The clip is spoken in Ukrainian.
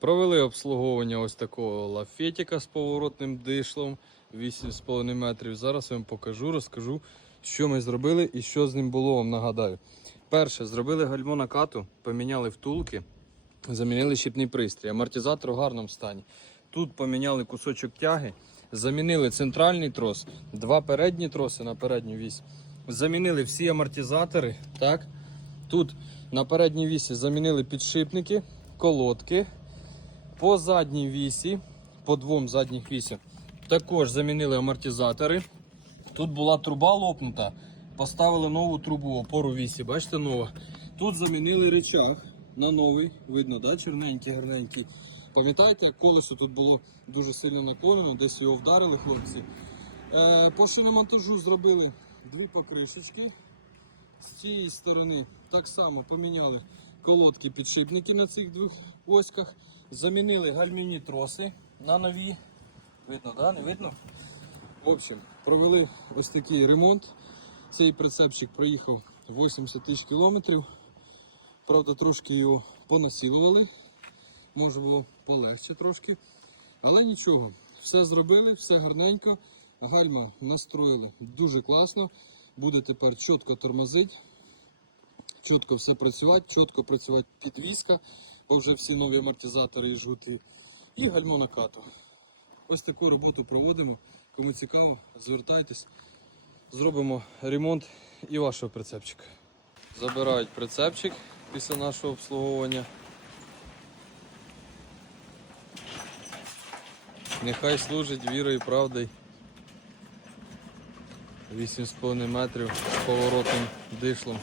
Провели обслуговування ось такого лафетика з поворотним дишлом 8,5 метрів. Зараз я вам покажу, розкажу, що ми зробили і що з ним було, вам нагадаю. Перше, зробили гальмо накату, поміняли втулки, замінили щіпний пристрій. Амортизатор у гарному стані. Тут поміняли кусочок тяги, замінили центральний трос, два передні троси на передню вісь. Замінили всі амортизатори. Так? Тут на передній вісі замінили підшипники, колодки. По задній вісі, по двом задніх вісям, також замінили амортизатори. Тут була труба лопнута, поставили нову трубу, опору вісі, бачите, нова. Тут замінили речах на новий, видно, да, чорненький, гарненький. Пам'ятаєте, як колесо тут було дуже сильно наклонено, десь його вдарили хлопці. Е, по шиномонтажу зробили дві покришечки. З цієї сторони так само поміняли колодки підшипники на цих двох оськах. Замінили гальмівні троси на нові. Видно, да? Не видно? В общем, провели ось такий ремонт. Цей прицепчик проїхав 80 тисяч кілометрів. Правда, трошки його понасилували. Може було полегше трошки. Але нічого, все зробили, все гарненько. Гальма настроїли дуже класно. Буде тепер чітко тормозити, чітко все працювати, чітко працювати підвізка, бо вже всі нові амортизатори і жгути. І гальмо накату. Ось таку роботу проводимо. Кому цікаво, звертайтесь, зробимо ремонт і вашого прицепчика. Забирають прицепчик після нашого обслуговування. Нехай служить вірою і правдою. 8,5 метрів з поворотним дишлом.